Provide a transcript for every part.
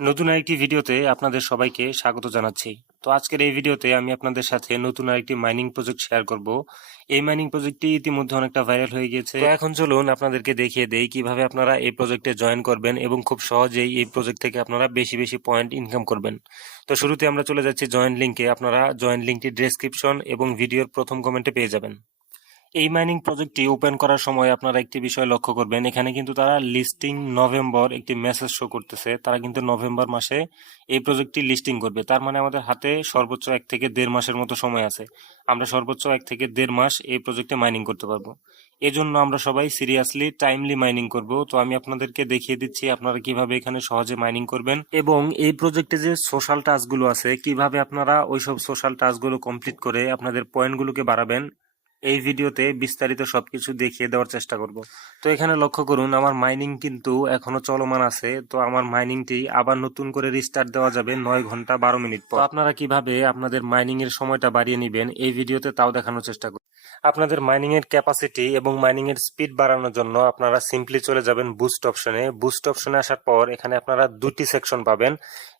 নতুন আরেকটি ভিডিওতে আপনাদের সবাইকে স্বাগত জানাচ্ছি। তো আজকের এই ভিডিওতে আমি আপনাদের সাথে নতুন আরেকটি মাইনিং প্রজেক্ট শেয়ার করব। এই মাইনিং প্রজেক্টটি ইতিমধ্যে অনেকটা ভাইরাল হয়ে গিয়েছে। তো এখন চলুন আপনাদেরকে দেখিয়ে দেই কিভাবে আপনারা এই প্রজেক্টে জয়েন করবেন এবং খুব সহজেই এই প্রজেক্ট থেকে আপনারা বেশি বেশি পয়েন্ট ইনকাম করবেন। তো শুরুতে আমরা চলে যাচ্ছি জয়েন লিঙ্কে। আপনারা জয়েন লিঙ্কটি ডেসক্রিপশন এবং ভিডিওর প্রথম কমেন্টে পেয়ে যাবেন। এই মাইনিং প্রজেক্টটি ওপেন করার সময় আপনারা একটি বিষয় লক্ষ্য করবেন, এখানে কিন্তু তারা লিস্টিং নভেম্বর একটি মেসেজ শো করতেছে। তারা কিন্তু নভেম্বর মাসে এই প্রজেক্টটি লিস্টিং করবে। তার মানে আমাদের হাতে সর্বোচ্চ 1 থেকে 1.5 মাসের মতো সময় আছে। আমরা সর্বোচ্চ 1 থেকে 1.5 মাস এই প্রজেক্টে মাইনিং করতে পারবো। এজন্য আমরা সবাই সিরিয়াসলি টাইমলি মাইনিং করব। তো আমি আপনাদেরকে দেখিয়ে দিচ্ছি আপনারা কিভাবে এখানে সহজে মাইনিং করবেন এবং এই প্রজেক্টে যে সোশ্যাল টাস্কগুলো আছে কিভাবে আপনারা ওইসব সোশ্যাল টাস্কগুলো কমপ্লিট করে আপনাদের পয়েন্টগুলোকে বাড়াবেন। এই ভিডিওতে বিস্তারিত সবকিছু দেখিয়ে দেওয়ার চেষ্টা করব। তো এখানে লক্ষ্য করুন আমার মাইনিং কিন্তু এখনো চলমান আছে। তো আমার মাইনিংটি আবার নতুন করে রিস্টার্ট দেওয়া যাবে 9 ঘন্টা 12 মিনিট পর। তো আপনারা কিভাবে আপনাদের মাইনিং এর সময়টা বাড়িয়ে নেবেন এই ভিডিওতে তাও দেখানোর চেষ্টা করব। আপনাদের মাইনিং এর ক্যাপাসিটি এবং মাইনিং এর স্পিড বাড়ানোর জন্য আপনারা সিম্পলি চলে যাবেন বুস্ট অপশনে। বুস্ট অপশনে আসার পর এখানে আপনারা দুটি সেকশন পাবেন।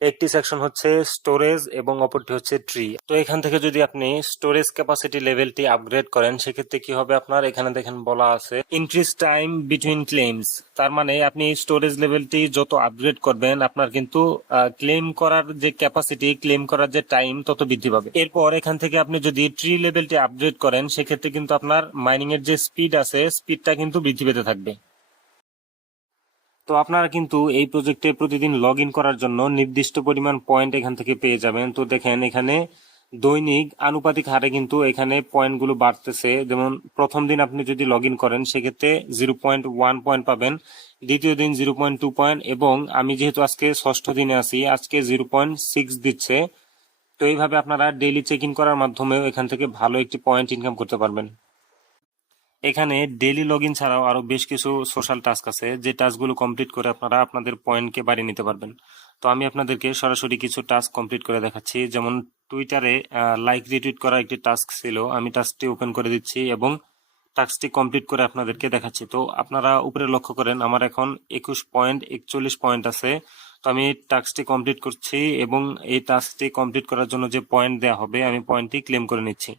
একটি সেকশন হচ্ছে স্টোরেজ এবং অপরটি হচ্ছে ট্রি। তো এখান থেকে যদি আপনি স্টোরেজ ক্যাপাসিটি লেভেলটি আপগ্রেড করেন সেক্ষেত্রে কি হবে, আপনার এখানে দেখেন বলা আছে ইনক্রিজ টাইম বিটুইন ক্লেমস। তার মানে আপনি স্টোরেজ লেভেলটি যত আপগ্রেড করবেন আপনার কিন্তু ক্লেম করার যে ক্যাপাসিটি, ক্লেম করার যে টাইম তত বৃদ্ধি পাবে। এরপর এখান থেকে আপনি যদি ট্রি লেভেলটি আপগ্রেড করেন সেক্ষেত্রে কিন্তু আপনার মাইনিং এর যে স্পিড আছে স্পিডটা কিন্তু বৃদ্ধি পেতে থাকবে। তো আপনারা কিন্তু এই প্রজেক্টে প্রতিদিন লগ ইন করার জন্য নির্দিষ্ট পরিমাণ পয়েন্ট এখান থেকে পেয়ে যাবেন। তো দেখেন এখানে দৈনিক আনুপাতিক হারে কিন্তু এখানে পয়েন্টগুলো বাড়তেছে। যেমন প্রথম দিন আপনি যদি লগ ইন করেন সেক্ষেত্রে 0.1 পয়েন্ট পাবেন, দ্বিতীয় দিন 0.2 পয়েন্ট, এবং আমি যেহেতু আজকে ষষ্ঠ দিনে আছি আজকে 0.6 দিচ্ছে। তো এইভাবে আপনারা ডেইলি চেক ইন করার মাধ্যমেও এখান থেকে ভালো একটি পয়েন্ট ইনকাম করতে পারবেন। এখানে ডেইলি লগ ইন ছাড়াও আরো বেশ কিছু সোশ্যাল টাস্ক আছে যে টাস্কগুলো কমপ্লিট করে আপনারা আপনাদের পয়েন্টকে বাড়িয়ে নিতে পারবেন। তো আমি আপনাদেরকে সরাসরি কিছু টাস্ক কমপ্লিট করে দেখাচ্ছি। যেমন টুইটারে লাইক রিটুইট করা একটি টাস্ক ছিল, আমি টাস্কটি ওপেন করে দিচ্ছি এবং টাস্কটি কমপ্লিট করে আপনাদেরকে দেখাচ্ছি। তো আপনারা উপরে লক্ষ্য করেন আমার এখন 21.41 পয়েন্ট আছে। তো আমি টাস্কটি কমপ্লিট করছি এবং এই টাস্কটি কমপ্লিট করার জন্য যে পয়েন্ট দেওয়া হবে আমি পয়েন্টটি ক্লেম করে নিচ্ছি।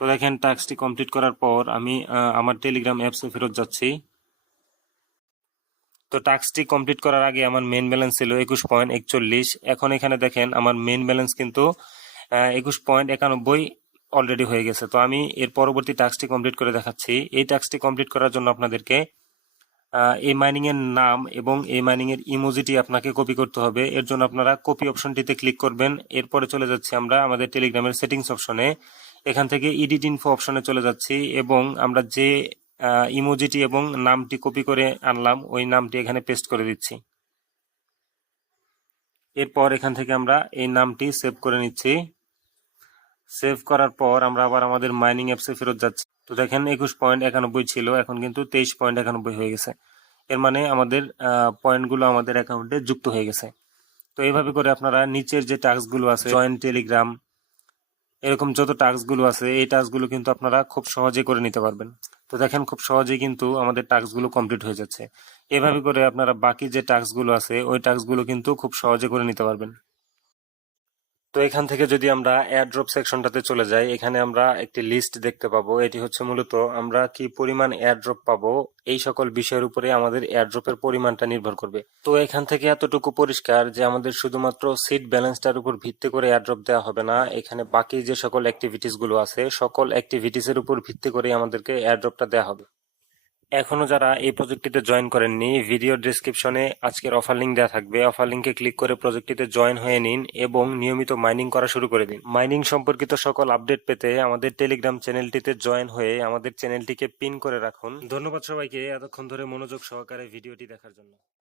তো দেখেন টাস্কটি কমপ্লিট করার পর আমি আমার টেলিগ্রাম অ্যাপসে ফেরত যাচ্ছি। তো টাস্কটি কমপ্লিট করার আগে আমার মেন ব্যালেন্স ছিল 21.41। এখন এখানে দেখেন আমার মেন ব্যালেন্স কিন্তু 21.91 অলরেডি হয়ে গেছে। তো আমি এর পরবর্তী টাস্কটি কমপ্লিট করে দেখাচ্ছি। এই টাস্কটি কমপ্লিট করার জন্য আপনাদেরকে এই মাইনিং এর নাম এবং এই মাইনিং এর ইমোজিটি আপনাকে কপি করতে হবে। এর জন্য আপনারা কপি অপশনটিতে ক্লিক করবেন। এরপরে চলে যাচ্ছি আমরা আমাদের টেলিগ্রামের সেটিংস অপশনে। এখান থেকে এডিট ইনফো অপশনে চলে যাচ্ছি এবং আমরা যে ইমোজিটি এবং নামটি কপি করে আনলাম ওই নামটি এখানে পেস্ট করে দিচ্ছি। এরপর এখান থেকে আমরা এই নামটি সেভ করে নিচ্ছি। সেভ করার পর আমরা আবার আমাদের মাইনিং অ্যাপসে ফেরত যাচ্ছি। তো দেখেন 21.91 ছিল, এখন কিন্তু 23.91 হয়ে গেছে। এর মানে আমাদের পয়েন্টগুলো আমাদের অ্যাকাউন্টে যুক্ত হয়ে গেছে। তো এইভাবে করে আপনারা নিচের যে টাস্কগুলো আছে জয়েন টেলিগ্রাম এরকম যত টাস্কগুলো আছে এই টাস্কগুলো কিন্তু আপনারা খুব সহজে করে নিতে পারবেন। তো দেখেন খুব সহজেই কিন্তু আমাদের টাস্কগুলো কমপ্লিট হয়ে যাচ্ছে। এভাবে করে আপনারা বাকি যে টাস্কগুলো আছে ওই টাস্কগুলো কিন্তু খুব সহজে করে নিতে পারবেন। তো এখান থেকে যদি আমরা এয়ারড্রপ সেকশনটাতে চলে যাই এখানে আমরা একটি লিস্ট দেখতে পাবো। এটি হচ্ছে মূলত আমরা কি পরিমাণ এয়ারড্রপ পাবো এই সকল বিষয়ের উপরে আমাদের এয়ারড্রপের পরিমাণটা নির্ভর করবে। তো এখান থেকে এতটুকু পরিষ্কার যে আমাদের শুধুমাত্র সিট ব্যালেন্সটার উপর ভিত্তি করে এয়ারড্রপ দেওয়া হবে না, এখানে বাকি যে সকল অ্যাক্টিভিটিস গুলো আছে সকল অ্যাক্টিভিটিসের উপর ভিত্তি করে আমাদেরকে এয়ারড্রপটা দেওয়া হবে। এখনো যারা এই প্রজেক্টটিতে জয়েন করেননি ভিডিও ডেসক্রিপশনে আজকের অফার লিঙ্ক দেওয়া থাকবে, অফার লিঙ্কে ক্লিক করে প্রজেক্টটিতে জয়েন হয়ে নিন এবং নিয়মিত মাইনিং করা শুরু করে দিন। মাইনিং সম্পর্কিত সকল আপডেট পেতে আমাদের টেলিগ্রাম চ্যানেলটিতে জয়েন হয়ে আমাদের চ্যানেলটিকে পিন করে রাখুন। ধন্যবাদ সবাইকে এতক্ষণ ধরে মনোযোগ সহকারে ভিডিওটি দেখার জন্য।